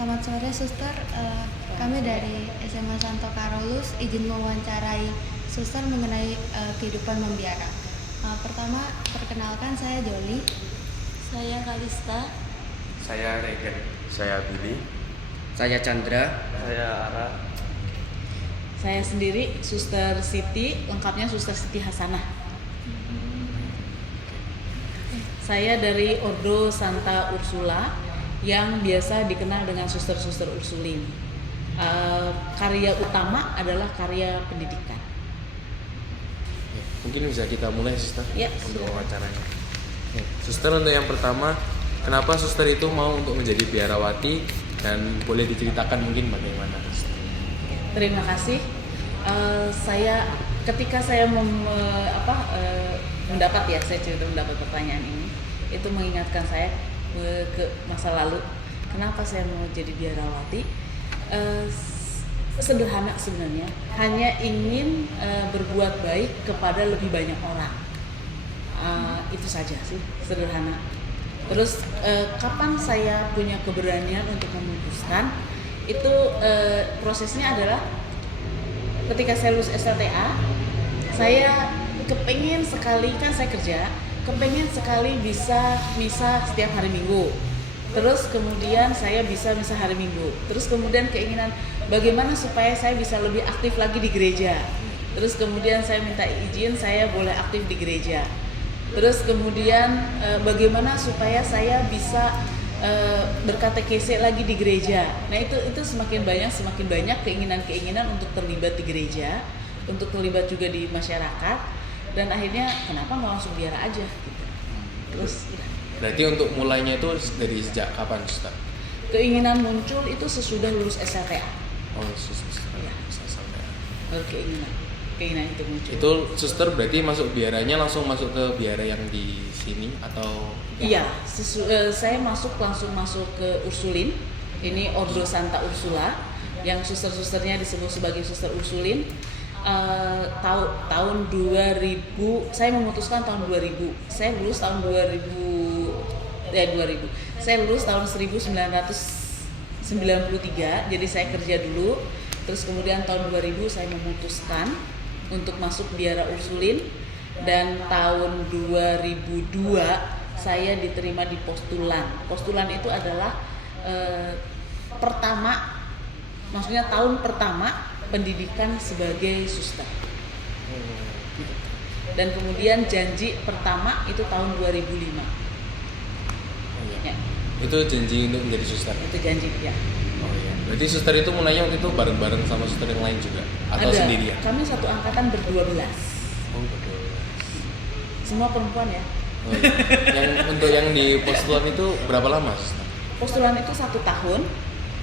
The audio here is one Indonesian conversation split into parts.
Selamat sore, Suster. Kami dari SMA Santo Karolus izin mewawancarai Suster mengenai kehidupan membiara. Pertama, perkenalkan saya Joli. Saya Kalista. Saya Regen. Saya Billy. Saya Chandra. Saya Ara. Saya sendiri Suster Siti, lengkapnya Suster Siti Hasanah. Saya dari Ordo Santa Ursula yang biasa dikenal dengan Suster-Suster Ursulin. Karya utama adalah karya pendidikan. Mungkin bisa kita mulai, Suster, Ya, untuk silakan. wawancaranya. Suster, untuk yang pertama, kenapa Suster itu mau untuk menjadi biarawati dan boleh diceritakan mungkin bagaimana, Suster? Terima kasih. Ketika saya mendapat pertanyaan ini, itu mengingatkan saya ke masa lalu. Kenapa saya mau jadi biarawati? Sederhana sebenarnya, hanya ingin berbuat baik kepada lebih banyak orang. Itu saja sih, sederhana. Terus kapan saya punya keberanian untuk memutuskan? Itu prosesnya adalah ketika saya lulus SLTA, saya kepengen sekali, kan saya kerja, kepengen sekali bisa misa setiap hari Minggu. Terus kemudian saya bisa misa hari Minggu. Terus kemudian keinginan bagaimana supaya saya bisa lebih aktif lagi di gereja. Terus kemudian saya minta izin saya boleh aktif di gereja. Terus kemudian bagaimana supaya saya bisa berkatekese lagi di gereja. Nah itu semakin banyak keinginan untuk terlibat di gereja, untuk terlibat juga di masyarakat, dan akhirnya kenapa nggak langsung biara aja gitu. Terus Berarti untuk mulainya itu dari sejak kapan, Suster? keinginan muncul itu sesudah lulus SLTA. Oh, Suster. Iya. Sampai. Baru keinginan itu muncul. Itu Suster berarti masuk biaranya langsung masuk ke biara yang di sini atau? Iya, saya langsung masuk ke Ursulin. Ini Ordo Santa Ursula yang suster-susternya disebut sebagai Suster Ursulin. Tahun 2000, saya memutuskan tahun 2000. Saya lulus tahun 2000. Saya lulus tahun 1993. Jadi saya kerja dulu. Terus kemudian tahun 2000 saya memutuskan untuk masuk biara Ursulin, dan tahun 2002 saya diterima di postulan. Postulan itu adalah maksudnya tahun pertama pendidikan sebagai suster. Dan kemudian janji pertama itu tahun 2005. Oh, iya. Ya, Itu janji untuk menjadi Suster. itu janji ya. Oh iya. Berarti Suster itu mulainya waktu itu bareng-bareng sama Suster yang lain juga atau Ada, sendirian? kami satu angkatan ber-12. Oh, betul. Semua perempuan ya. Oh, iya. Untuk yang di postulan itu berapa lama, Suster? Postulan itu 1 tahun.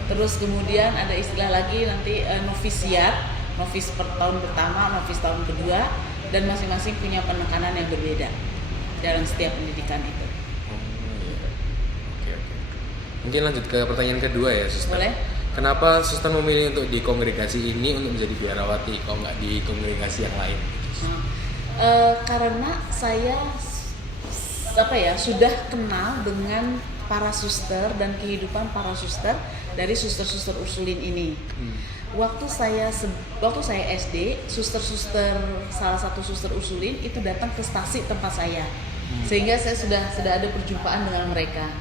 Terus kemudian ada istilah lagi nanti novisiat, novis per tahun pertama, novis tahun kedua, dan masing-masing punya penekanan yang berbeda dalam setiap pendidikan itu. Oh, iya. Oke. Mungkin lanjut ke pertanyaan kedua ya, Suster. Boleh? Kenapa Suster memilih untuk di kongregasi ini untuk menjadi biarawati, kok nggak di kongregasi yang lain? Karena saya sudah kenal dengan para suster dan kehidupan para suster dari suster-suster Ursulin ini. Waktu saya SD, salah satu suster Ursulin itu datang ke stasi tempat saya, sehingga saya sudah ada perjumpaan dengan mereka.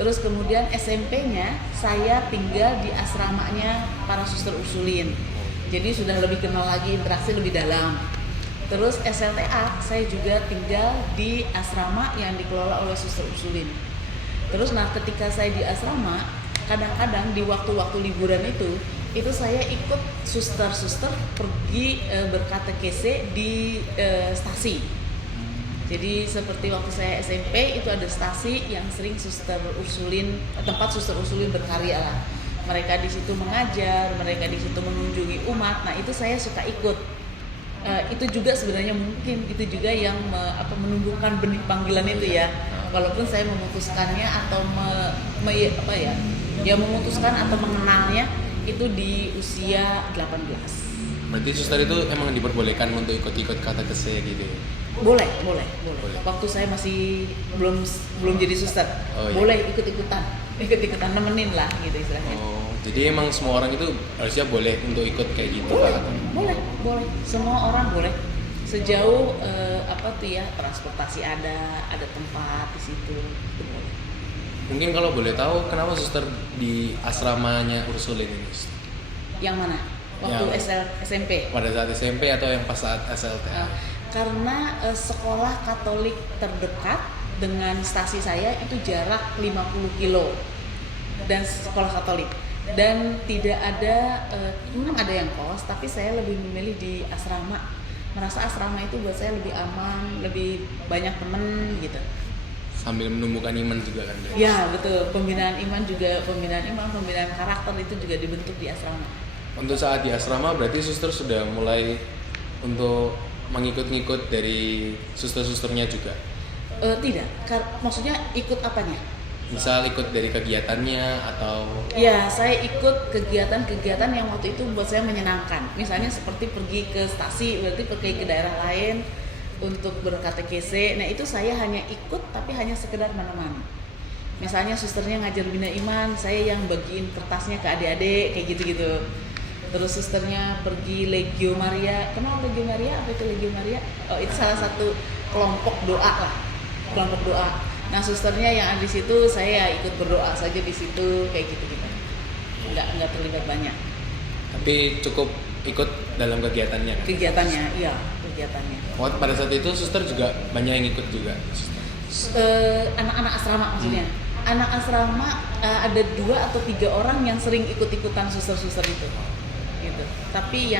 Terus kemudian SMP-nya saya tinggal di asramanya para suster Ursulin, jadi sudah lebih kenal lagi, interaksi lebih dalam. Terus SLTA saya juga tinggal di asrama yang dikelola oleh suster Ursulin. Terus ketika saya di asrama, kadang-kadang di waktu-waktu liburan itu saya ikut suster-suster pergi berkatekese di stasi. Jadi seperti waktu saya SMP itu ada stasi yang sering tempat suster Ursulin berkarya lah. Mereka di situ mengajar, mereka di situ mengunjungi umat. Nah itu saya suka ikut. Itu juga sebenarnya mungkin itu juga yang menumbuhkan benih panggilan itu ya. Walaupun saya memutuskannya atau memutuskan atau mengenalnya itu di usia 18. Berarti Suster itu emang diperbolehkan untuk ikut-ikut katekese gitu ya? Boleh. Waktu saya masih belum jadi suster, Oh, iya. boleh ikut-ikutan. ikut-ikutan nemenin lah gitu istilahnya. Oh, jadi emang semua orang itu harusnya boleh untuk ikut kayak gitu Boleh, Kak? boleh. Semua orang boleh. Sejauh transportasi ada tempat di situ. Itu boleh. Mungkin kalau boleh tahu kenapa suster di asramanya Ursulin ini? Yang mana? Waktu Yang- SMP. Pada saat SMP atau yang pas saat SLTA? Karena sekolah Katolik terdekat dengan stasi saya itu jarak 50 kilo dan sekolah Katolik, dan tidak ada memang ada yang kos, tapi saya lebih memilih di asrama. Merasa asrama itu buat saya lebih aman, lebih banyak temen gitu. Sambil menumbuhkan iman juga kan? Ya betul, pembinaan pembinaan karakter itu juga dibentuk di asrama. Untuk saat di asrama berarti suster sudah mulai untuk mengikut-ngikut dari suster-susternya juga? Tidak, maksudnya ikut apanya? Misal ikut dari kegiatannya atau Ya, saya ikut kegiatan-kegiatan yang waktu itu buat saya menyenangkan. Misalnya seperti pergi ke stasi, berarti pergi ke daerah lain untuk berkatekese. Nah, itu saya hanya ikut tapi hanya sekedar menemani. Misalnya susternya ngajar bina iman, saya yang bagiin kertasnya ke adik-adik kayak gitu-gitu. Terus susternya pergi Legio Maria. Kenal Legio Maria? Apa itu Legio Maria? Oh, itu salah satu kelompok doa lah. Kelompok doa. Nah, susternya yang ada di situ, saya ikut berdoa saja di situ kayak gitu-gitu. Enggak terlibat banyak. tapi cukup ikut dalam kegiatannya kan? Kegiatannya. Oh, pada saat itu suster juga banyak yang ikut juga? Anak-anak asrama maksudnya. Anak asrama ada 2 atau 3 orang yang sering ikut-ikutan suster-suster itu. Gitu. Tapi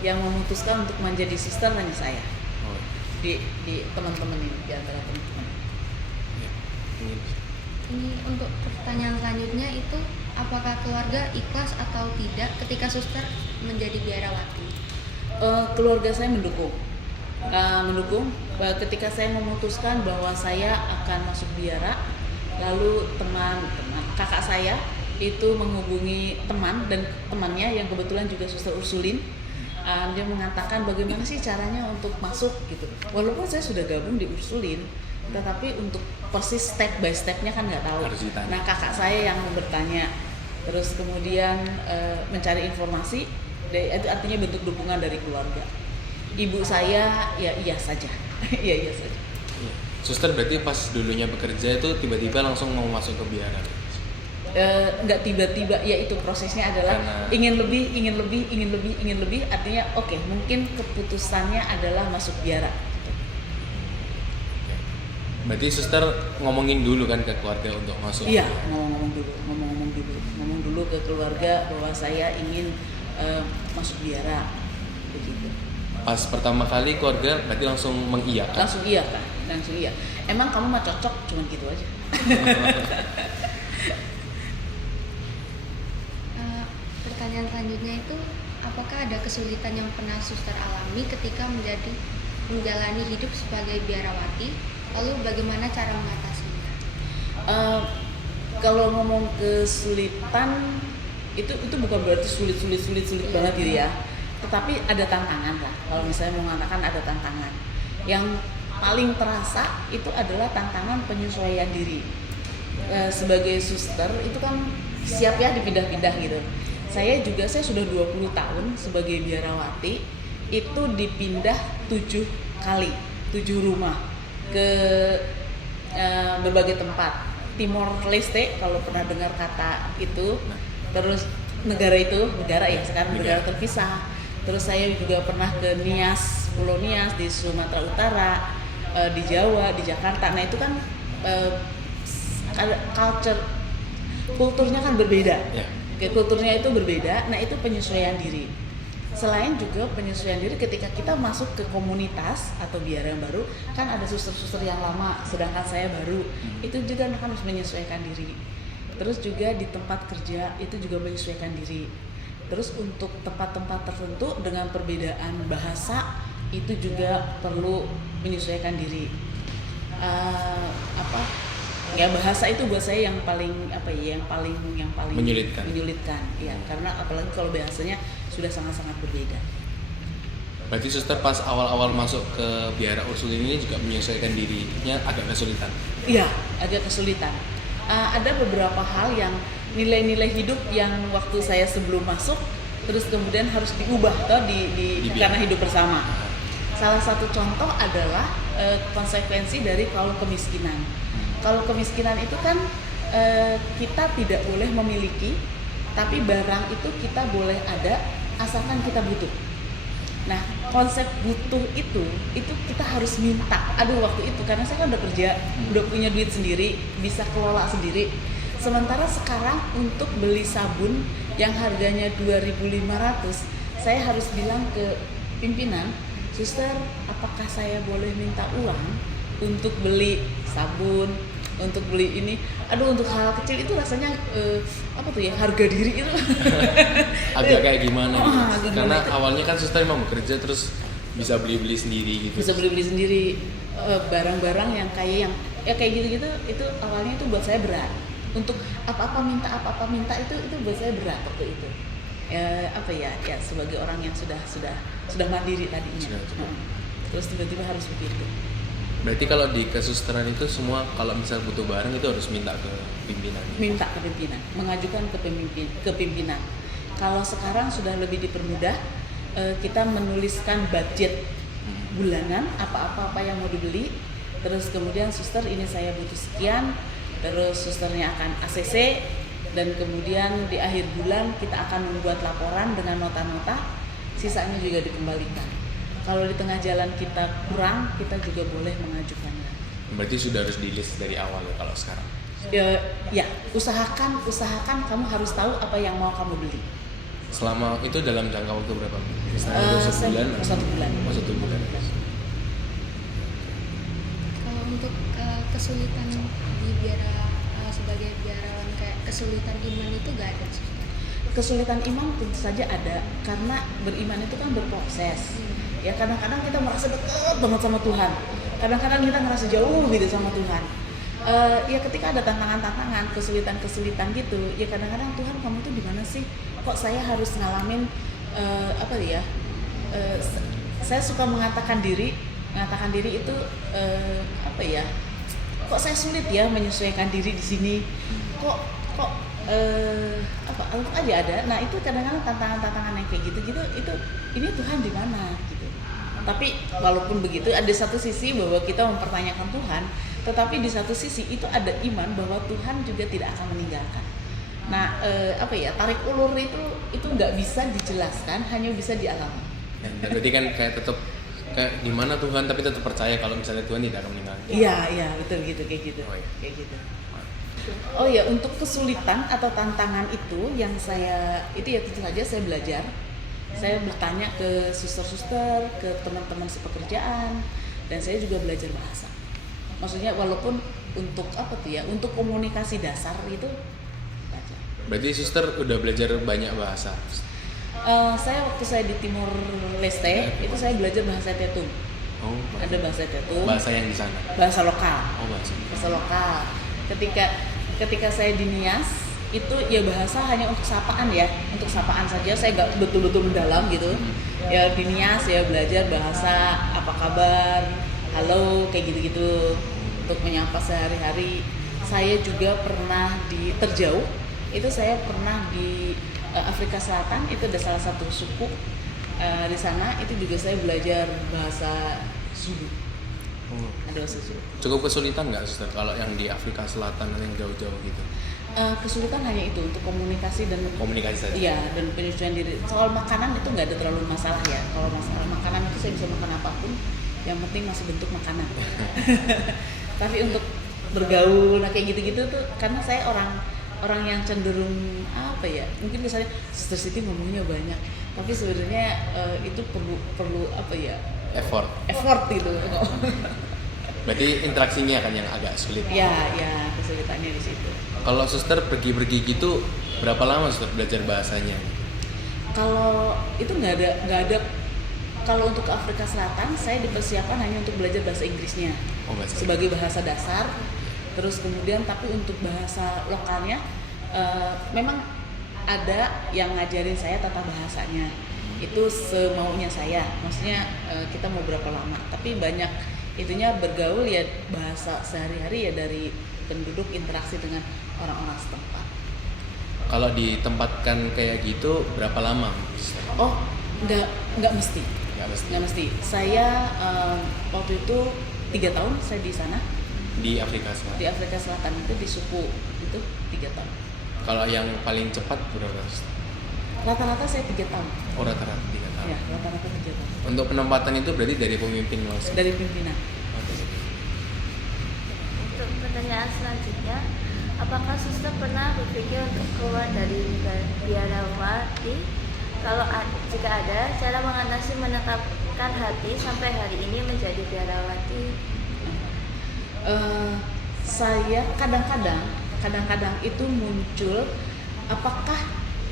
yang memutuskan untuk menjadi suster hanya saya. Oh, Di teman-teman ini, di antara teman-teman. ya. Ini untuk pertanyaan selanjutnya itu apakah keluarga ikhlas atau tidak ketika suster menjadi biarawati? Keluarga saya mendukung. Ketika saya memutuskan bahwa saya akan masuk biara, lalu teman kakak saya itu menghubungi teman dan temannya yang kebetulan juga suster Ursulin. Dia mengatakan bagaimana sih caranya untuk masuk gitu. Walaupun saya sudah gabung di Ursulin, tetapi untuk persis step by stepnya kan nggak tahu. Harus ditanya. Nah, kakak saya yang bertanya, terus kemudian mencari informasi. Itu artinya bentuk dukungan dari keluarga. Ibu saya ya iya saja. Iya saja. Iya. Suster berarti pas dulunya bekerja itu tiba-tiba langsung mau masuk ke biara? Nggak tiba-tiba, ya itu prosesnya adalah Karena- ingin lebih, artinya oke, mungkin keputusannya adalah masuk biara. Berarti suster ngomongin dulu kan ke keluarga untuk masuk? Iya, ngomong dulu ke keluarga bahwa saya ingin masuk biara begitu. Pas pertama kali keluarga berarti langsung mengiyakan? Langsung iya. Emang kamu mah cocok, cuman gitu aja. Pertanyaan selanjutnya itu apakah ada kesulitan yang pernah suster alami ketika menjalani hidup sebagai biarawati? Lalu bagaimana cara mengatasinya? Kalau ngomong kesulitan itu bukan berarti sulit banget gitu ya. Tetapi ada tantangan lah. Kalau misalnya mau mengatakan ada tantangan. Yang paling terasa itu adalah tantangan penyesuaian diri. Sebagai suster itu kan siap ya dipindah-pindah gitu. Saya sudah 20 tahun sebagai biarawati itu dipindah 7 kali, 7 rumah ke berbagai tempat. Timor Leste kalau pernah dengar kata itu, terus negara ya sekarang negara terpisah. Terus saya juga pernah ke Nias, Pulau Nias di Sumatera Utara, di Jawa, di Jakarta. Nah itu kan kulturnya kan berbeda. Ya. Kulturnya itu berbeda. Nah itu penyesuaian diri. Selain juga penyesuaian diri ketika kita masuk ke komunitas atau biara yang baru, kan ada suster-suster yang lama, sedangkan saya baru. Itu juga harus menyesuaikan diri. Terus juga di tempat kerja itu juga menyesuaikan diri. Terus untuk tempat-tempat tertentu dengan perbedaan bahasa itu juga perlu menyesuaikan diri. Ya bahasa itu buat saya yang paling menyulitkan ya, karena apalagi kalau bahasanya sudah sangat-sangat berbeda. Berarti suster pas awal-awal masuk ke biara Ursulin ini juga menyesuaikan dirinya agak kesulitan? Iya, agak kesulitan ada beberapa hal yang nilai-nilai hidup yang waktu saya sebelum masuk terus kemudian harus diubah karena hidup bersama. Salah satu contoh adalah konsekuensi dari kaum kemiskinan. Kalau kemiskinan itu kan kita tidak boleh memiliki, tapi barang itu kita boleh ada asalkan kita butuh. Nah, konsep butuh itu kita harus minta. Aduh, waktu itu karena saya kan udah kerja, udah punya duit sendiri, bisa kelola sendiri. Sementara sekarang untuk beli sabun yang harganya 2.500, saya harus bilang ke pimpinan, "Suster, apakah saya boleh minta uang untuk beli sabun, untuk beli ini?" Aduh, untuk hal kecil itu rasanya harga diri itu agak kayak gimana gitu. agak Karena gimana. awalnya kan suster emang bekerja terus bisa beli sendiri gitu. Bisa beli sendiri barang-barang yang kayak gitu-gitu, itu awalnya itu buat saya berat. Untuk apa-apa minta itu buat saya berat waktu itu. Ya sebagai orang yang sudah mandiri tadinya. Terus tiba-tiba harus begitu. Berarti kalau di kesusteran itu semua kalau misal butuh barang itu harus minta ke pimpinan. Minta ke pimpinan, mengajukan ke pimpinan. Kalau sekarang sudah lebih dipermudah, kita menuliskan budget bulanan apa yang mau dibeli. Terus kemudian suster ini saya butuh sekian, terus susternya akan ACC, dan kemudian di akhir bulan kita akan membuat laporan dengan nota-nota, sisanya juga dikembalikan. Kalau di tengah jalan kita kurang, kita juga boleh mengajukannya. Berarti sudah harus di list dari awal ya kalau sekarang. Ya, usahakan kamu harus tahu apa yang mau kamu beli. Selama itu dalam jangka waktu berapa? Misalnya sebulan? 1 bulan. Oh, 1 bulan. Kalau untuk kesulitan di sebagai biarawan, kayak kesulitan iman itu gak ada sih? Kesulitan iman tentu saja ada, karena beriman itu kan berproses. Ya, kadang-kadang kita merasa dekat banget sama Tuhan, kadang-kadang kita merasa jauh gitu sama Tuhan. Ya ketika ada tantangan-tantangan, kesulitan-kesulitan gitu, ya kadang-kadang Tuhan, kamu tuh di mana sih? Kok saya harus ngalamin saya suka mengatakan diri itu kok saya sulit ya menyesuaikan diri di sini. Kok untuk aja ada. Nah, itu kadang-kadang tantangan-tantangan yang kayak gitu itu ini Tuhan di mana gitu. Tapi walaupun begitu, ada satu sisi bahwa kita mempertanyakan Tuhan, tetapi di satu sisi itu ada iman bahwa Tuhan juga tidak akan meninggalkan. Nah, tarik ulur itu nggak bisa dijelaskan, hanya bisa dialami. Dan berarti kan kayak tetap kayak di mana Tuhan, tapi tetap percaya kalau misalnya Tuhan tidak akan meninggalkan. Iya, betul gitu, kayak gitu. Oh, iya. Kayak gitu. Oh ya, untuk kesulitan atau tantangan itu yang itu ya tentu saja saya belajar. Saya bertanya ke suster-suster, ke teman-teman sepekerjaan, dan saya juga belajar bahasa. Maksudnya walaupun untuk untuk komunikasi dasar itu belajar. Berarti suster udah belajar banyak bahasa. Saya waktu saya di Timor Leste itu saya belajar bahasa Tetum. Oh, Ada bahasa Tetum. bahasa yang di sana. Bahasa lokal. Oh, Bahasa lokal. Ketika saya di Nias itu ya bahasa hanya untuk sapaan ya, untuk sapaan saja, saya nggak betul-betul mendalam gitu. Ya di Nias ya belajar bahasa apa kabar, halo, kayak gitu-gitu untuk menyapa sehari-hari. Saya juga pernah di terjauh, itu saya pernah di Afrika Selatan, itu ada salah satu suku di sana, itu juga saya belajar bahasa Zulu. Oh. Ada bahasa Zulu. Cukup kesulitan nggak suster kalau yang di Afrika Selatan yang jauh-jauh gitu? Kesulitan hanya itu untuk komunikasi dan Komunikasi saja. iya, dan penyesuaian diri. Soal makanan itu nggak ada terlalu masalah ya. Kalau masalah makanan itu saya bisa makan apapun, yang penting masih bentuk makanan. Tapi untuk bergaul, kayak gitu-gitu tuh, karena saya orang yang cenderung mungkin misalnya Sister Siti ngomongnya banyak, tapi sebenarnya itu perlu effort gitu. Berarti interaksinya kan yang agak sulit. Ya kesulitannya di situ. Kalau suster pergi-pergi gitu, berapa lama suster belajar bahasanya? Kalau itu nggak ada. Kalau untuk Afrika Selatan, saya dipersiapkan hanya untuk belajar bahasa Inggrisnya sebagai bahasa dasar. Terus kemudian, tapi untuk bahasa lokalnya, memang ada yang ngajarin saya tata bahasanya. Itu semaunya saya. Maksudnya kita mau berapa lama. Tapi banyak itunya bergaul ya, bahasa sehari-hari ya dari penduduk, interaksi dengan orang-orang setempat. Kalau ditempatkan kayak gitu berapa lama? Oh, nggak mesti. Nggak mesti. Saya waktu itu 3 tahun saya di sana. Di Afrika Selatan. Di Afrika Selatan itu di suku itu 3 tahun. Kalau yang paling cepat berapa? Rata-rata saya 3 tahun. Oh, rata-rata 3 tahun. Ya, rata-rata 3 tahun. Untuk penempatan itu berarti dari pemimpin langsung. Dari pimpinan. Untuk pertanyaan selanjutnya, apakah suster pernah berpikir untuk keluar dari biarawati? Kalau jika ada, cara mengatasi menetapkan hati sampai hari ini menjadi biarawati? Saya kadang-kadang itu muncul apakah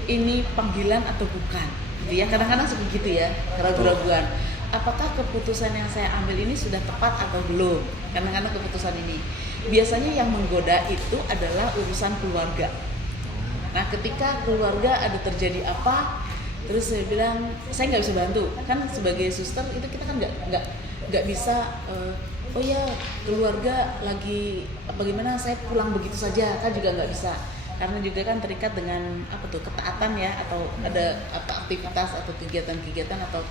ini panggilan atau bukan, gitu ya. Kadang-kadang seperti gitu ya, keraguan-keraguan. Apakah keputusan yang saya ambil ini sudah tepat atau belum? Kadang-kadang keputusan ini. Biasanya yang menggoda itu adalah urusan keluarga. Nah, ketika keluarga ada terjadi apa, terus saya bilang saya nggak bisa bantu. Kan sebagai suster itu kita kan nggak bisa. Oh ya, keluarga lagi bagaimana, saya pulang begitu saja kan juga nggak bisa, karena juga kan terikat dengan ketaatan ya, atau ada aktivitas atau kegiatan-kegiatan atau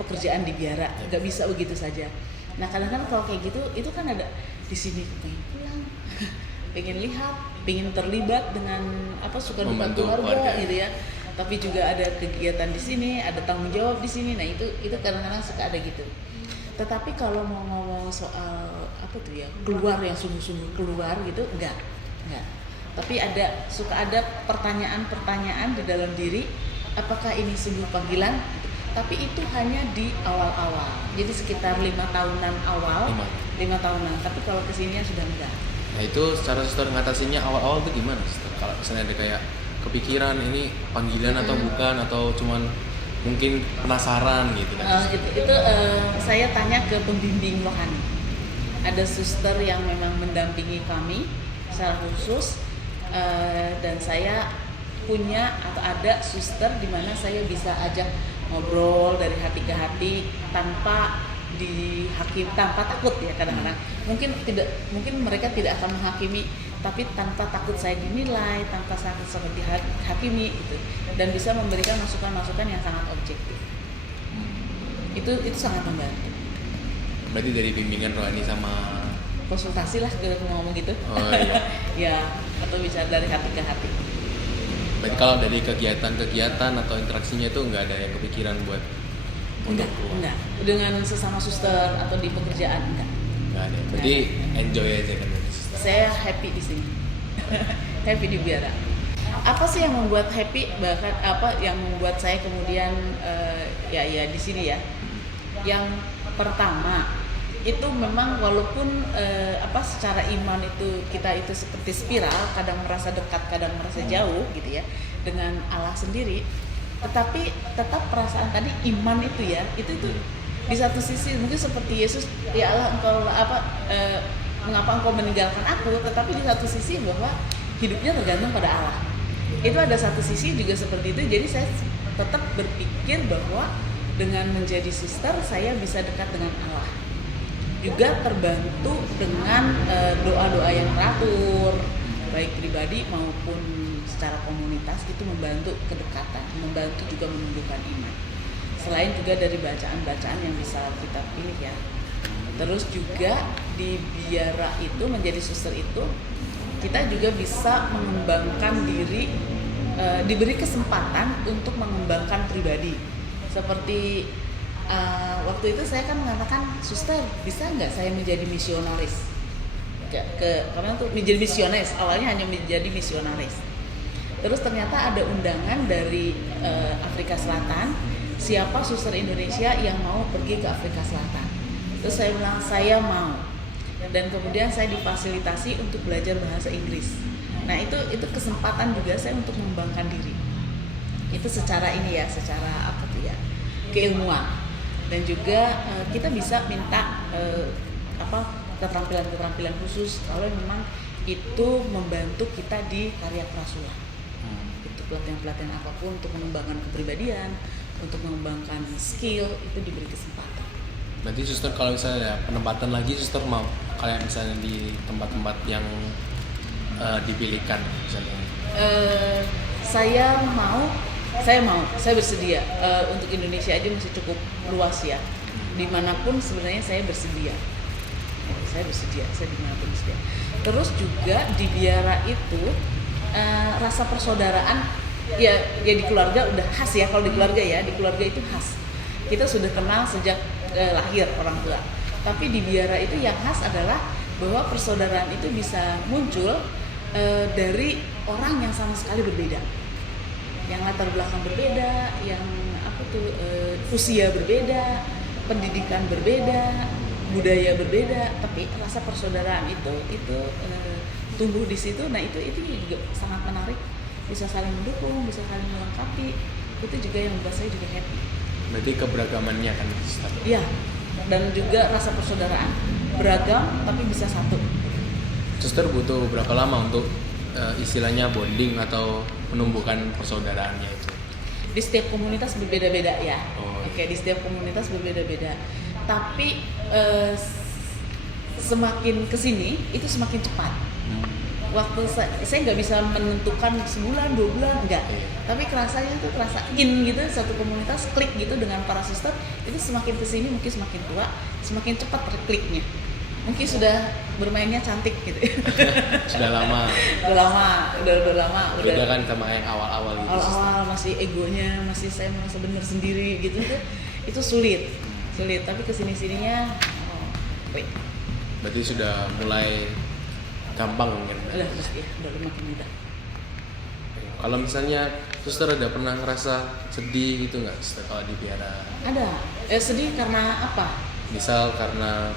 pekerjaan di biara, nggak bisa begitu saja. Nah, kadang-kadang kalau kayak gitu itu kan ada di sini pengen pulang, pengen lihat, pengen terlibat dengan suka duka keluarga gitu ya, tapi juga ada kegiatan di sini, ada tanggung jawab di sini. Nah, itu kadang-kadang suka ada gitu. Tetapi kalau mau ngomong soal keluar yang sungguh-sungguh keluar gitu, enggak. Tapi suka ada pertanyaan-pertanyaan di dalam diri, apakah ini sungguh panggilan? Tapi itu hanya di awal-awal. Jadi sekitar 5 tahunan awal, 5 tahunan. Tapi kalau kesininya sudah enggak. Nah, itu secara suster ngatasinya awal-awal tuh gimana, suster? Kalau misalnya ada kayak kepikiran ini panggilan atau bukan, atau cuman mungkin penasaran gitu kan? Saya tanya ke pembimbing rohani. Ada suster yang memang mendampingi kami secara khusus, dan saya punya atau ada suster di mana saya bisa ajak ngobrol dari hati ke hati tanpa tanpa takut ya. Kadang-kadang mungkin mereka tidak akan menghakimi, tapi tanpa takut saya dinilai, tanpa sangat seperti dihakimi gitu, dan bisa memberikan masukan-masukan yang sangat objektif. Itu sangat membantu. Berarti dari bimbingan rohani sama Konsultasi lah kalau ngomong gitu. Oh iya. Ya, atau bisa dari hati ke hati. Berarti kalau dari kegiatan atau interaksinya itu nggak ada yang kepikiran buat untuk keluar? Enggak. Dengan sesama suster atau di pekerjaan enggak. Nggak ada. Berarti enjoy aja kan? Saya happy di sini. Happy di biara. Apa sih yang membuat happy, bahkan apa yang membuat saya kemudian ya di sini ya. Yang pertama itu memang walaupun secara iman itu kita itu seperti spiral, kadang merasa dekat, kadang merasa jauh gitu ya dengan Allah sendiri, tetapi tetap perasaan tadi iman itu ya, itu di satu sisi mungkin seperti Yesus, ya Allah engkau mengapa engkau meninggalkan aku, tetapi di satu sisi bahwa hidupnya tergantung pada Allah. Itu ada satu sisi juga seperti itu. Jadi saya tetap berpikir bahwa dengan menjadi suster saya bisa dekat dengan Allah, juga terbantu dengan doa-doa yang teratur, baik pribadi maupun secara komunitas, itu membantu kedekatan, membantu juga menumbuhkan iman. Selain juga dari bacaan-bacaan yang bisa kita pilih ya. Terus juga di biara itu menjadi suster itu kita juga bisa mengembangkan diri, diberi kesempatan untuk mengembangkan pribadi. Seperti waktu itu saya kan mengatakan, suster bisa nggak saya menjadi misionaris? Karena tuh menjadi misionaris, awalnya hanya menjadi misionaris. Terus ternyata ada undangan dari Afrika Selatan, siapa suster Indonesia yang mau pergi ke Afrika Selatan. Terus saya bilang saya mau, dan kemudian saya difasilitasi untuk belajar bahasa Inggris. Nah itu kesempatan juga saya untuk mengembangkan diri. Itu secara secara keilmuan. Dan juga kita bisa minta keterampilan khusus kalau memang itu membantu kita di karya prasula. Itu pelatihan apapun untuk mengembangkan kepribadian, untuk mengembangkan skill, itu diberi kesempatan. Berarti suster kalau misalnya penempatan lagi suster mau kayak misalnya di tempat-tempat yang dipilihkan misalnya? Saya bersedia. Untuk Indonesia aja masih cukup luas ya. Dimanapun sebenarnya saya bersedia. Saya dimanapun bersedia. Terus juga di biara itu rasa persaudaraan ya di keluarga udah khas ya. Kalau di keluarga itu khas. Kita sudah kenal sejak lahir orang tua. Tapi di biara itu yang khas adalah bahwa persaudaraan itu bisa muncul dari orang yang sama sekali berbeda, yang latar belakang berbeda, yang usia berbeda, pendidikan berbeda, budaya berbeda, tapi rasa persaudaraan itu tumbuh di situ. Nah itu juga sangat menarik, bisa saling mendukung, bisa saling melengkapi. Itu juga yang membuat saya juga happy. Berarti keberagamannya kan? Iya, dan juga rasa persaudaraan, beragam tapi bisa satu. Suster butuh berapa lama untuk istilahnya bonding atau menumbuhkan persaudaraannya itu? Di setiap komunitas berbeda-beda ya. Oke. Di setiap komunitas berbeda-beda. Tapi semakin kesini itu semakin cepat. Waktu saya nggak bisa menentukan sebulan, 2 bulan, enggak. Tapi kerasa in gitu, satu komunitas klik gitu dengan para suster, itu semakin kesini mungkin semakin tua, semakin cepat kliknya. Mungkin sudah bermainnya cantik gitu. Sudah lama. Udah lama. Beda kan sama yang awal-awal gitu. Awal-awal masih egonya, masih saya merasa benar sendiri gitu tuh. Itu sulit. Tapi kesini-sininya klik. Berarti sudah mulai gampang mungkin. Udah makin mudah. Kalau misalnya suster ada pernah ngerasa sedih gitu nggak kalau di biara? Ada. Sedih karena apa? Misal karena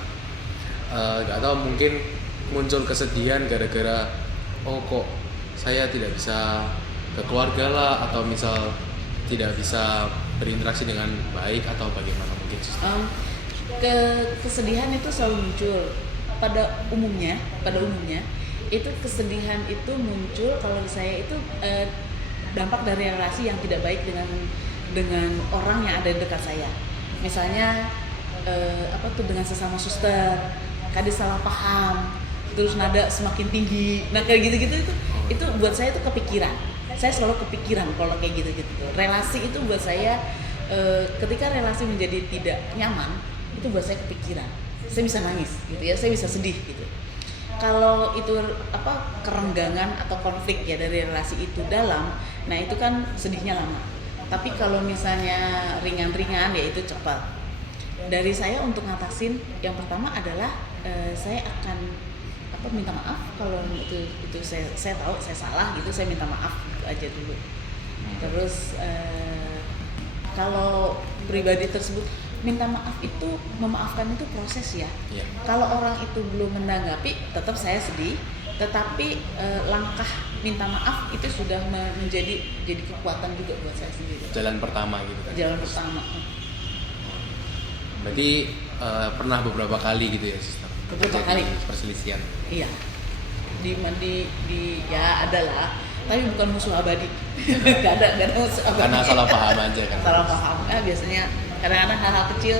nggak tahu, mungkin muncul kesedihan gara-gara kok saya tidak bisa ke keluarga lah, atau misal tidak bisa berinteraksi dengan baik, atau bagaimana mungkin suster? Kesedihan itu selalu muncul. Pada umumnya itu kesedihan itu muncul kalau saya itu dampak dari relasi yang tidak baik dengan orang yang ada di dekat saya. Misalnya dengan sesama suster, kadang salah paham, terus nada semakin tinggi. Nah kayak gitu-gitu itu buat saya itu kepikiran. Saya selalu kepikiran kalau kayak gitu-gitu. Relasi itu buat saya ketika relasi menjadi tidak nyaman, itu buat saya kepikiran. Saya bisa nangis gitu ya, saya bisa sedih gitu. Kalau itu kerenggangan atau konflik ya dari relasi itu dalam, nah itu kan sedihnya lama. Tapi kalau misalnya ringan-ringan ya itu cepat. Dari saya untuk ngatasin, yang pertama adalah saya akan minta maaf kalau itu saya tahu saya salah gitu, saya minta maaf gitu aja dulu. Terus kalau pribadi tersebut minta maaf itu, memaafkan itu proses ya. Yeah. Kalau orang itu belum menanggapi, tetap saya sedih. Tetapi langkah minta maaf itu sudah menjadi kekuatan juga buat saya sendiri. Jalan pertama gitu kan? Jalan pertama. Berarti pernah beberapa kali gitu ya sister? Beberapa kali perselisihan? Iya. Ya ada lah, tapi bukan musuh abadi. Gak ada musuh abadi. Karena salah paham aja kan? Salah paham. Biasanya kadang-kadang hal-hal kecil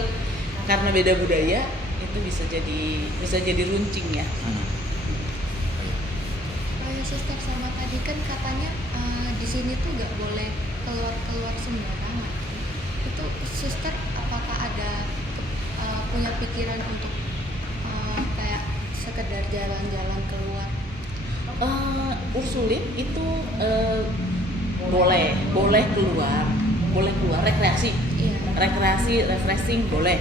karena beda budaya itu bisa jadi runcing ya. Suster, sama tadi kan katanya di sini tuh nggak boleh keluar sembarangan. Itu suster apakah ada punya pikiran untuk kayak sekedar jalan-jalan keluar? Ursulin itu boleh keluar rekreasi. Iya. Rekreasi, refreshing boleh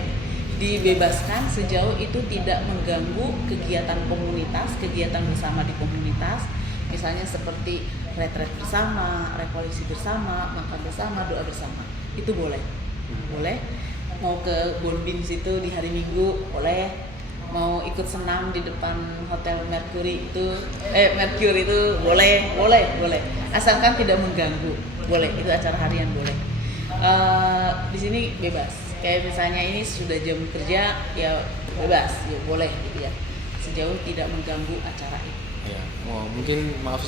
dibebaskan sejauh itu tidak mengganggu kegiatan komunitas, kegiatan bersama di komunitas. Misalnya seperti retret bersama, rekolisi bersama, makan bersama, doa bersama, itu boleh. Mau ke Bonbin situ di hari Minggu boleh, mau ikut senam di depan hotel Mercury itu boleh, asalkan tidak mengganggu, boleh. Itu acara harian boleh. Di sini bebas. Kayak misalnya ini sudah jam kerja ya bebas, ya boleh gitu ya, sejauh tidak mengganggu acara itu. Ya, mungkin maaf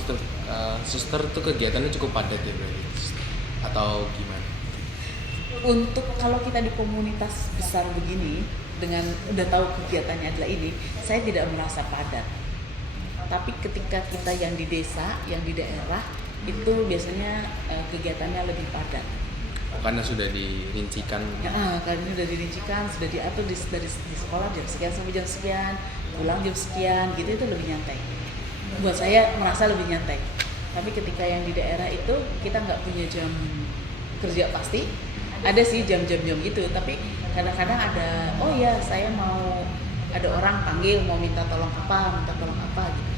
suster tuh kegiatannya cukup padat ya berarti, atau gimana? untuk kalau kita di komunitas besar begini dengan udah tahu kegiatannya adalah ini, saya tidak merasa padat. Tapi ketika kita yang di desa, yang di daerah, itu biasanya kegiatannya lebih padat. Karena sudah dirincikan. Karena sudah dirincikan, sudah diatur dari sekolah jam sekian sampai jam sekian, pulang jam sekian, gitu, itu lebih nyantai. Buat saya merasa lebih nyantai. Tapi ketika yang di daerah itu kita nggak punya jam kerja pasti, ada sih jam-jam gitu, tapi kadang-kadang ada, oh ya saya mau, ada orang panggil mau minta tolong apa gitu.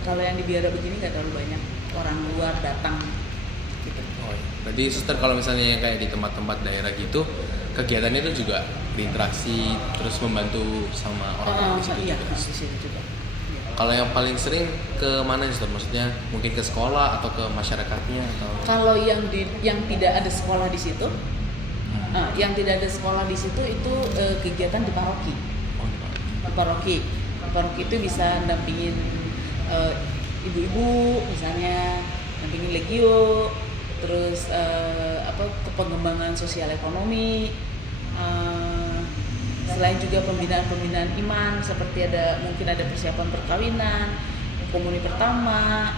Kalau yang di biara begini nggak terlalu banyak orang luar datang gitu. Oh, iya. Berarti suster kalau misalnya yang kayak di tempat-tempat daerah gitu, kegiatannya itu juga berinteraksi terus membantu sama orang di situ iya, juga. di situ juga. Kalau yang paling sering ke mana suster? Maksudnya mungkin ke sekolah atau ke masyarakatnya atau? Kalau yang tidak ada sekolah di situ, yang tidak ada sekolah di situ itu kegiatan di paroki. Oh, di mana? Di paroki itu bisa dampingin ibu-ibu, misalnya dampingin legio, terus pengembangan sosial ekonomi, selain juga pembinaan iman, seperti mungkin ada persiapan perkawinan, komuni pertama,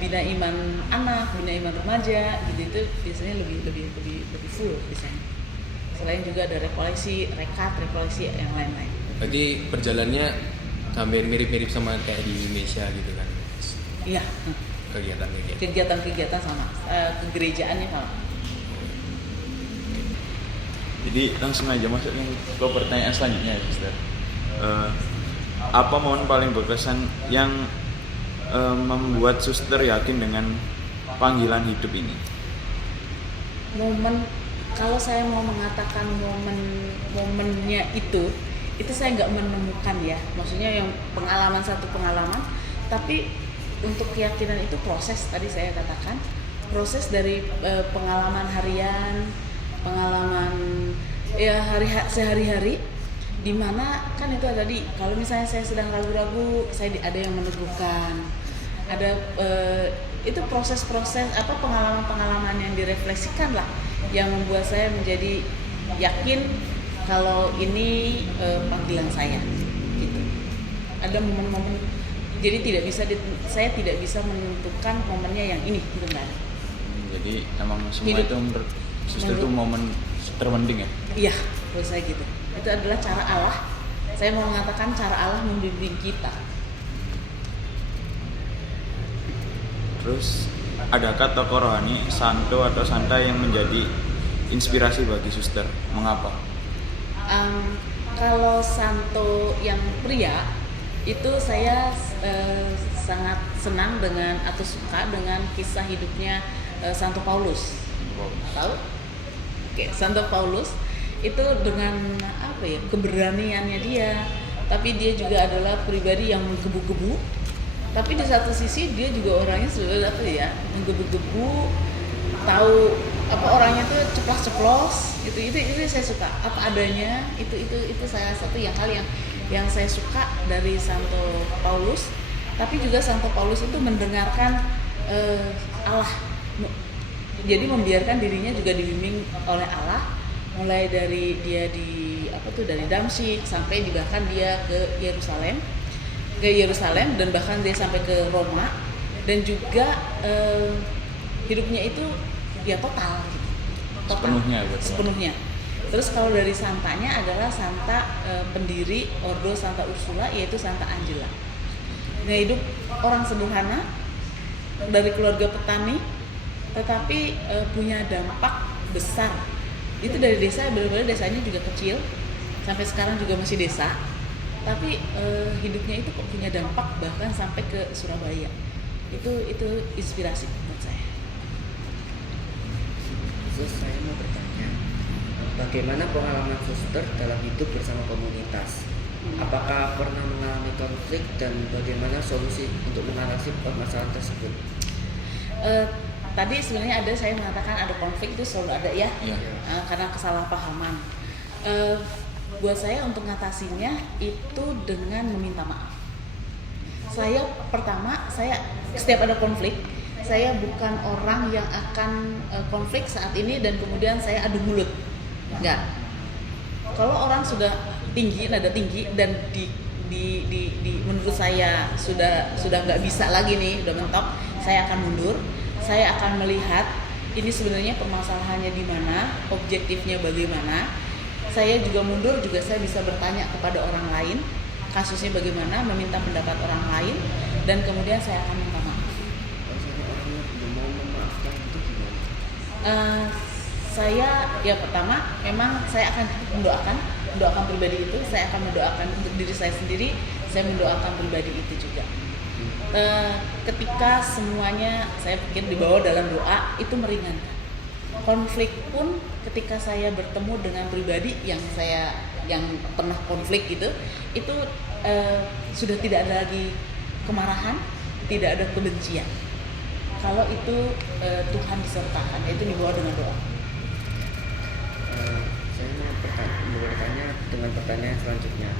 bina iman anak, bina iman remaja, gitu, itu biasanya lebih full biasanya. Selain juga ada rekolesi yang lain-lain. Berarti berjalannya hampir mirip-mirip sama kayak di Indonesia gitu kan? Iya. Kegiatan Sama, kegerejaannya sama. Jadi langsung aja masuk ke pertanyaan selanjutnya ya, Sister. Apa momen paling berkesan yang membuat Suster yakin dengan panggilan hidup ini? Momen, kalau saya mau mengatakan momennya itu saya nggak menemukan ya. Maksudnya yang satu pengalaman, tapi untuk keyakinan itu proses. Tadi saya katakan proses dari pengalaman harian, pengalaman ya sehari-hari, di mana kan itu tadi kalau misalnya saya sedang ragu-ragu, ada yang meneguhkan, ada itu proses-proses pengalaman-pengalaman yang direfleksikan lah yang membuat saya menjadi yakin kalau ini panggilan saya gitu. Ada momen-momen, jadi saya tidak bisa menentukan momennya yang ini gitu kan. Jadi emang semua itu menurut Suster itu momen terpenting ya? Iya, menurut saya gitu. Itu adalah cara Allah. Saya mau mengatakan cara Allah membimbing kita. Terus adakah tokoh rohani, santo atau santa yang menjadi inspirasi bagi Suster? Mengapa? Kalau santo yang pria itu saya sangat senang dengan atau suka dengan kisah hidupnya Santo Paulus. Tahu? Oke, Santo Paulus itu dengan keberaniannya dia, tapi dia juga adalah pribadi yang menggebu-gebu. Tapi di satu sisi dia juga orangnya menggebu-gebu, tahu orangnya tuh ceplos-ceplos, itu saya suka apa adanya. Itu salah satu hal yang saya suka dari Santo Paulus. Tapi juga Santo Paulus itu mendengarkan Allah, jadi membiarkan dirinya juga dibimbing oleh Allah, mulai dari dia dari Damsyik sampai bahkan dia ke Yerusalem dan bahkan dia sampai ke Roma, dan juga hidupnya itu ya total gitu. Sepenuhnya. Terus kalau dari santanya adalah santa pendiri Ordo Santa Ursula, yaitu Santa Angela. Nah, hidup orang sederhana dari keluarga petani, tetapi punya dampak besar. Itu dari desa, benar-benar desanya juga kecil, sampai sekarang juga masih desa, tapi hidupnya itu kok punya dampak bahkan sampai ke Surabaya. Itu inspirasi buat saya. Terus saya mau bertanya, bagaimana pengalaman Suster dalam hidup bersama komunitas? Apakah pernah mengalami konflik dan bagaimana solusi untuk mengatasi permasalahan tersebut? Tadi sebenarnya saya mengatakan ada konflik, itu selalu ada ya, karena kesalahpahaman. Buat saya untuk mengatasinya itu dengan meminta maaf. Setiap ada konflik, saya bukan orang yang akan konflik saat ini dan kemudian saya adu mulut. Enggak. Kalau orang sudah tinggi, nada tinggi dan menurut saya sudah nggak bisa lagi nih, udah mentok, saya akan mundur. Saya akan melihat ini sebenarnya permasalahannya di mana, objektifnya bagaimana. Saya juga mundur, juga saya bisa bertanya kepada orang lain, kasusnya bagaimana, meminta pendapat orang lain, dan kemudian saya akan minta maaf. Kalau misalnya orangnya belum mau memaafkan itu gimana? Saya ya pertama memang saya akan mendoakan pribadi itu, saya akan mendoakan untuk diri saya sendiri, saya mendoakan pribadi itu juga. Ketika semuanya saya pikir dibawa dalam doa itu meringankan. Konflik pun ketika saya bertemu dengan pribadi yang pernah konflik gitu, itu sudah tidak ada lagi kemarahan, tidak ada kebencian. Kalau itu Tuhan disertakan, itu dibawa dengan doa. Saya mau bertanya dengan pertanyaan selanjutnya.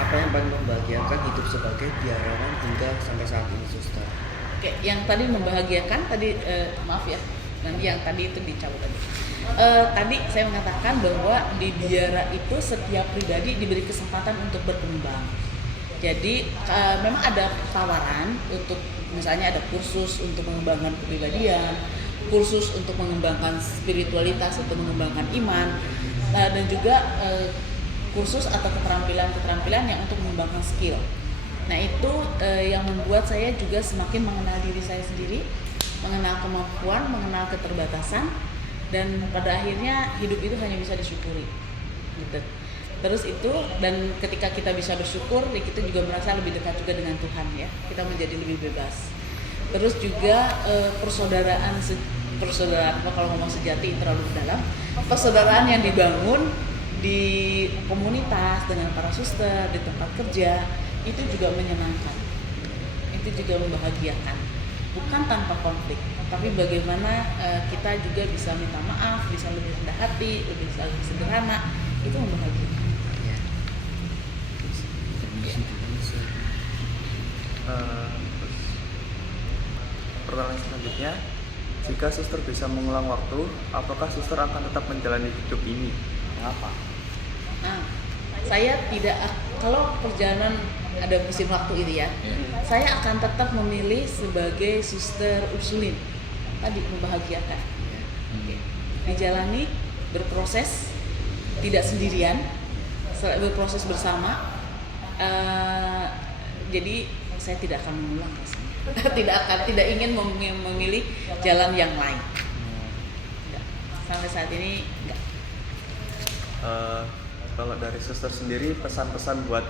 Apa yang paling membahagiakan hidup sebagai biarawan hingga sampai saat ini, Suster? Oke, yang tadi membahagiakan tadi maaf ya, nanti yang tadi itu dicabut tadi. Tadi saya mengatakan bahwa di biara itu setiap pribadi diberi kesempatan untuk berkembang. Jadi memang ada tawaran untuk misalnya ada kursus untuk mengembangkan kepribadian, kursus untuk mengembangkan spiritualitas, untuk mengembangkan iman, dan juga kursus atau keterampilan yang untuk mengembangkan skill. Nah itu yang membuat saya juga semakin mengenal diri saya sendiri, mengenal kemampuan, mengenal keterbatasan, dan pada akhirnya hidup itu hanya bisa disyukuri. Gitu. Terus itu, dan ketika kita bisa bersyukur, kita juga merasa lebih dekat juga dengan Tuhan ya. Kita menjadi lebih bebas. Terus juga persaudaraan kalau ngomong sejati terlalu dalam, persaudaraan yang dibangun di komunitas dengan para suster, di tempat kerja, itu juga menyenangkan, itu juga membahagiakan, bukan tanpa konflik, tapi bagaimana kita juga bisa minta maaf, bisa lebih rendah hati, bisa lebih sederhana, itu membahagiakan. Pertanyaan selanjutnya, jika suster bisa mengulang waktu, apakah suster akan tetap menjalani hidup ini? Mengapa? Nah, saya tidak, kalau perjalanan ada mesin waktu itu ya, saya akan tetap memilih sebagai suster Ursulin. Tadi membahagiakan, dijalani, berproses, tidak sendirian, berproses bersama. Jadi saya tidak akan mengulang rasanya. tidak ingin memilih jalan yang lain. Enggak. Sampai saat ini enggak. Kalau dari suster sendiri, pesan-pesan buat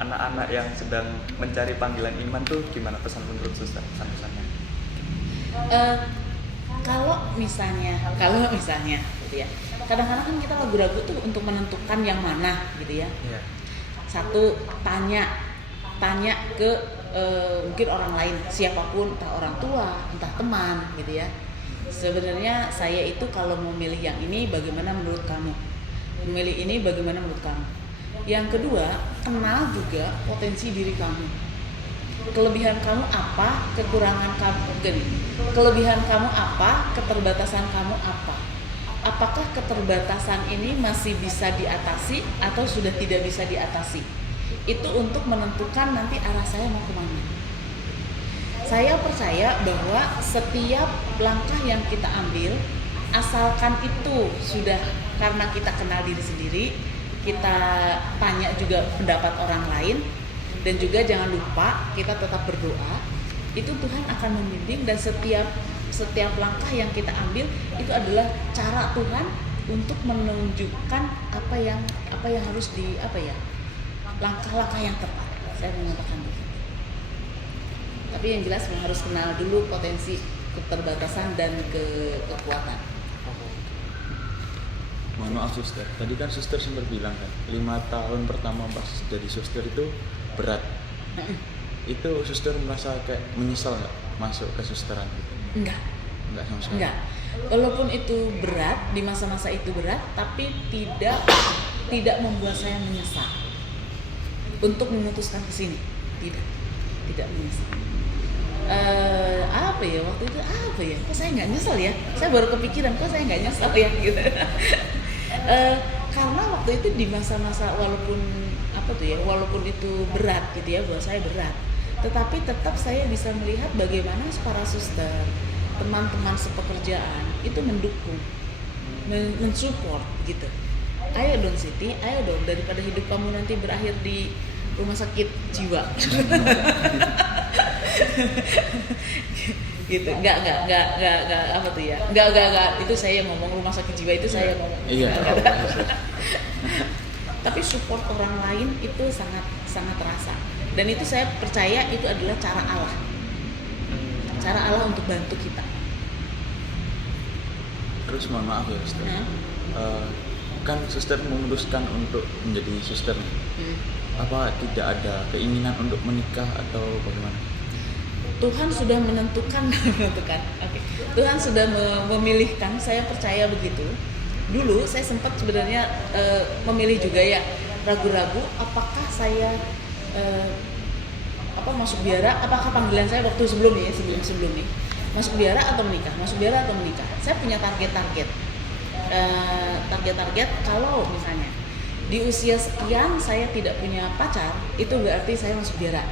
anak-anak yang sedang mencari panggilan iman tuh gimana pesan menurut suster, pesan-pesannya? Kalau misalnya gitu ya, kadang-kadang kan kita ragu-ragu tuh untuk menentukan yang mana gitu ya. Yeah. Satu, tanya ke mungkin orang lain, siapapun, entah orang tua, entah teman gitu ya. Sebenarnya saya itu kalau memilih yang ini bagaimana menurut kamu, memilih ini bagaimana menurut kamu. Yang kedua, kenal juga potensi diri kamu, kelebihan kamu apa, kekurangan kamu gini, kelebihan kamu apa, keterbatasan kamu apa. Apakah keterbatasan ini masih bisa diatasi atau sudah tidak bisa diatasi? Itu untuk menentukan nanti arah saya mau kemana. Saya percaya bahwa setiap langkah yang kita ambil, asalkan itu sudah karena kita kenal diri sendiri, kita tanya juga pendapat orang lain, dan juga jangan lupa kita tetap berdoa, itu Tuhan akan membimbing, dan setiap langkah yang kita ambil itu adalah cara Tuhan untuk menunjukkan apa yang harus langkah-langkah yang tepat. Saya mengatakan begitu. Tapi yang jelas harus kenal dulu potensi, keterbatasan, dan kekuatan. Mohon maaf suster, tadi kan suster sempat bilang kan 5 tahun pertama pas jadi suster itu berat. Itu suster merasa kayak menyesal nggak masuk ke susteran gitu? Enggak sama sekali. Enggak. Walaupun itu berat, di masa-masa itu berat, tapi tidak membuat saya menyesal untuk memutuskan ke sini. Tidak menyesal. Apa ya waktu itu apa ya? Kok saya nggak nyesel ya? Saya baru kepikiran kok saya nggak nyesel ya gitu. Karena waktu itu di masa-masa walaupun apa tuh ya, walaupun itu berat gitu ya, buat saya berat, tetapi tetap saya bisa melihat bagaimana para suster, teman-teman sepekerjaan itu mendukung, mensupport gitu. Ayo dong Siti, ayo dong, daripada hidup kamu nanti berakhir di rumah sakit jiwa. Gitu, nggak apa tuh ya, nggak itu saya yang ngomong, rumah sakit jiwa itu saya yang ngomong. Iya. Tapi support orang lain itu sangat terasa, dan itu saya percaya itu adalah cara Allah untuk bantu kita. Terus mohon maaf ya suster, kan suster memutuskan untuk menjadi suster, apa tidak ada keinginan untuk menikah atau bagaimana? Tuhan sudah menentukan. Okay. Tuhan sudah memilihkan, saya percaya begitu. Dulu saya sempat sebenarnya memilih juga ya, ragu-ragu apakah saya masuk biara, apakah panggilan saya waktu sebelum nih masuk biara atau menikah. Saya punya target kalau misalnya di usia sekian saya tidak punya pacar, itu berarti saya masuk biara.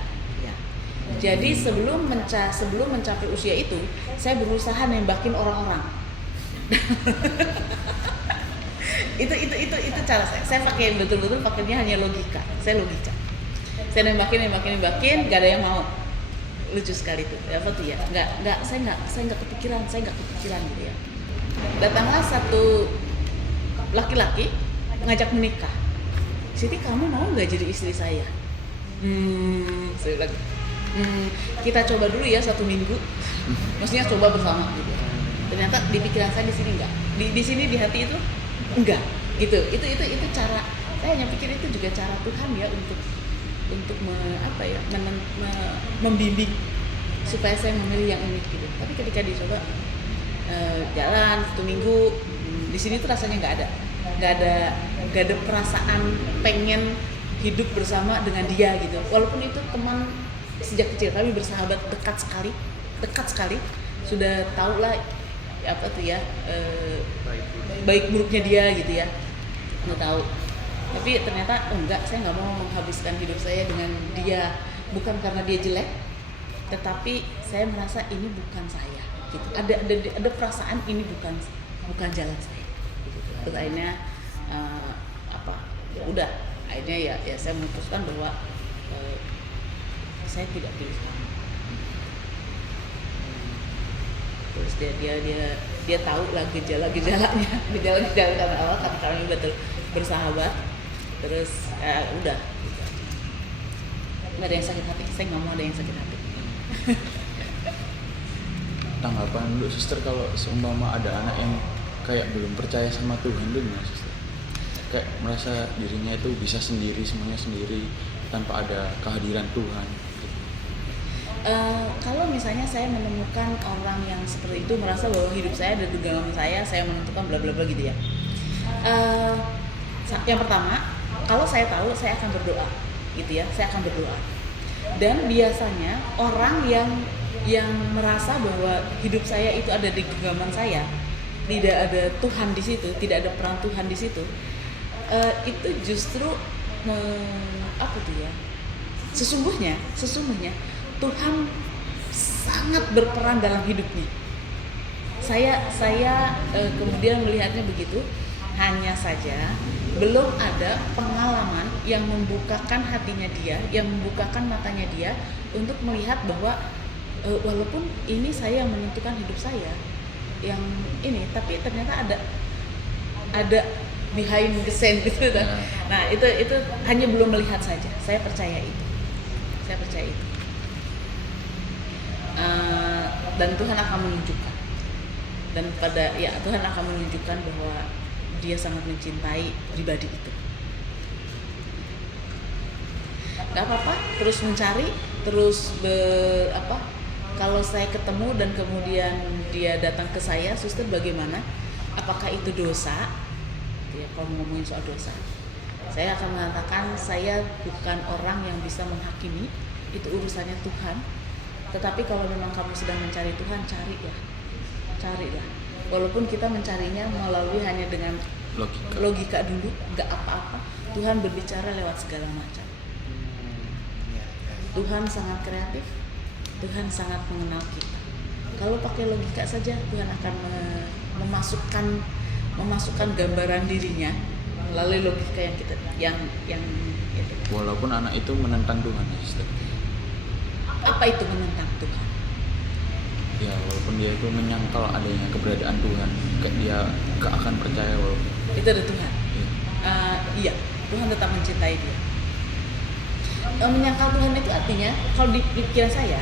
Jadi sebelum mencapai usia itu, saya berusaha nembakin orang-orang. itu cara saya pakai betul-betul pakainya hanya logika. Saya nembakin, gak ada yang mau. Lucu sekali tuh. Apa tuh ya? Saya nggak kepikiran gitu ya. Datanglah satu laki-laki ngajak menikah. Siti, kamu mau nggak jadi istri saya? Saya bilang, kita coba dulu ya 1 minggu. Maksudnya coba bersama gitu. Ternyata di pikiran saya di sini enggak. Di sini di hati itu enggak. Gitu. Itu cara saya hanya pikir itu juga cara Tuhan ya untuk membimbing supaya saya memilih yang unik gitu. Tapi ketika dicoba jalan 1 minggu, di sini tuh rasanya nggak ada perasaan pengen hidup bersama dengan dia gitu. Walaupun itu teman sejak kecil, kami bersahabat dekat sekali, sudah tahu lah apa tuh ya, baik buruknya dia gitu ya, udah tahu. Tapi ternyata enggak, saya nggak mau menghabiskan hidup saya dengan dia, bukan karena dia jelek, tetapi saya merasa ini bukan saya gitu. Ada perasaan ini bukan jalan saya gitu. Terus akhirnya udah akhirnya ya saya memutuskan bahwa saya tidak pilih kamu. Terus dia tahu lah gejala-gejalanya karena awal kami betul bersahabat. Terus udah nggak ada yang sakit hati, saya nggak mau ada yang sakit hati. Tanggapan untuk suster kalau seumpama ada anak yang kayak belum percaya sama Tuhan tuh gimana suster? Kayak merasa dirinya itu bisa sendiri, semuanya sendiri tanpa ada kehadiran Tuhan. Kalau misalnya saya menemukan orang yang seperti itu, merasa bahwa hidup saya ada di genggaman saya menentukan bla bla bla gitu ya. Yang pertama, kalau saya tahu, saya akan berdoa gitu ya, saya akan berdoa. Dan biasanya orang yang merasa bahwa hidup saya itu ada di genggaman saya, tidak ada Tuhan di situ, tidak ada peran Tuhan di situ, itu justru apa tuh ya? Sesungguhnya Tuhan sangat berperan dalam hidupnya. Saya kemudian melihatnya begitu. Hanya saja belum ada pengalaman yang membukakan hatinya dia, yang membukakan matanya dia untuk melihat bahwa walaupun ini saya yang menentukan hidup saya, yang ini, tapi ternyata ada behind the scene gitu. Nah itu hanya belum melihat saja. Saya percaya itu. Dan Tuhan akan menunjukkan, Tuhan akan menunjukkan bahwa Dia sangat mencintai pribadi itu. Gak apa-apa, terus mencari, kalau saya ketemu dan kemudian dia datang ke saya, suster bagaimana? Apakah itu dosa? Ya, kalau ngomongin soal dosa, saya akan mengatakan saya bukan orang yang bisa menghakimi, itu urusannya Tuhan. Tetapi kalau memang kamu sedang mencari Tuhan, carilah. Walaupun kita mencarinya melalui hanya dengan logika dulu, nggak apa-apa. Tuhan berbicara lewat segala macam. Tuhan sangat kreatif, Tuhan sangat mengenal kita. Kalau pakai logika saja, Tuhan akan memasukkan gambaran dirinya melalui logika yang itu. Walaupun anak itu menentang Tuhan, ya, Sister. Apa itu menentang Tuhan? Ya, walaupun dia itu menyangkal adanya keberadaan Tuhan, kayak dia gak akan percaya walaupun. Itu ada Tuhan. Iya, Tuhan tetap mencintai dia. Menyangkal Tuhan itu artinya, kalau di pikiran saya,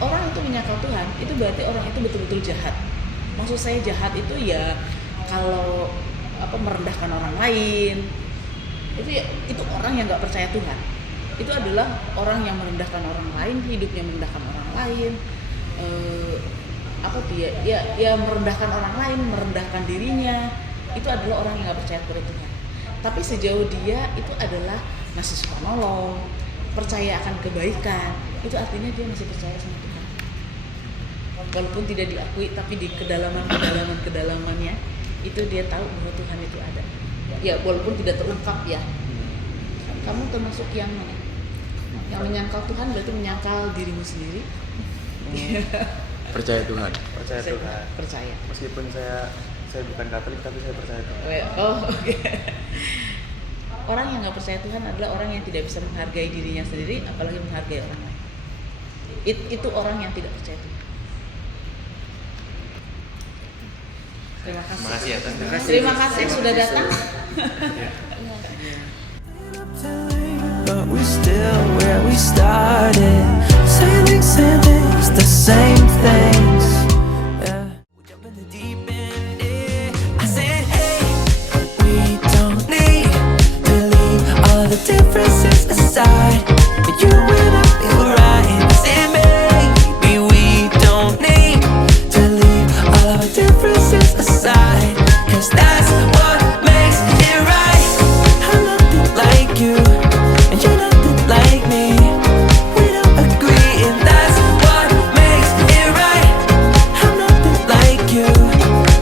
orang itu menyangkal Tuhan, itu berarti orang itu betul-betul jahat. Maksud saya jahat itu ya kalau merendahkan orang lain, itu orang yang nggak percaya Tuhan. Itu adalah orang yang merendahkan orang lain, hidupnya merendahkan orang lain, dia merendahkan orang lain, merendahkan dirinya. Itu adalah orang yang nggak percaya kepada Tuhan. Tapi sejauh dia itu adalah masih suka nolong, percaya akan kebaikan, itu artinya dia masih percaya sama Tuhan. Walaupun tidak diakui, tapi di kedalamannya itu dia tahu bahwa Tuhan itu ada. Ya, walaupun tidak terungkap ya. Kamu termasuk yang mana? Yang menyangkal Tuhan berarti menyangkal dirimu sendiri. Percaya Tuhan. Percaya Tuhan. Percaya. Meskipun saya bukan Katolik, tapi saya percaya Tuhan. Oke. Orang yang nggak percaya Tuhan adalah orang yang tidak bisa menghargai dirinya sendiri, apalagi menghargai orang lain. Itu orang yang tidak percaya Tuhan. Terima kasih. Terima kasih sudah datang. But we're still where we started. Same things, the same things. Yeah. We jump in the deep end, yeah. I said, hey, we don't need to leave all of the differences aside. But you and I feel right. I said, maybe we don't need to leave all of the differences aside. 'Cause that's what makes it right. I'm nothing like you. You're nothing like me. We don't agree, and that's what makes it right. I'm nothing like you,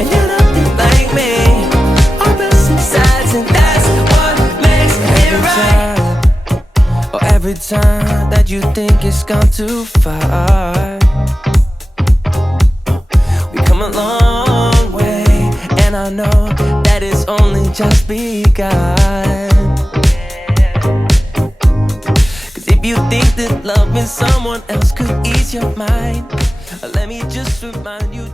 and you're nothing like me. Opposite sides, and that's what makes it right. Oh, every time that you think it's gone too far, we come a long way, and I know that it's only just begun. If you think that loving someone else could ease your mind, let me just remind you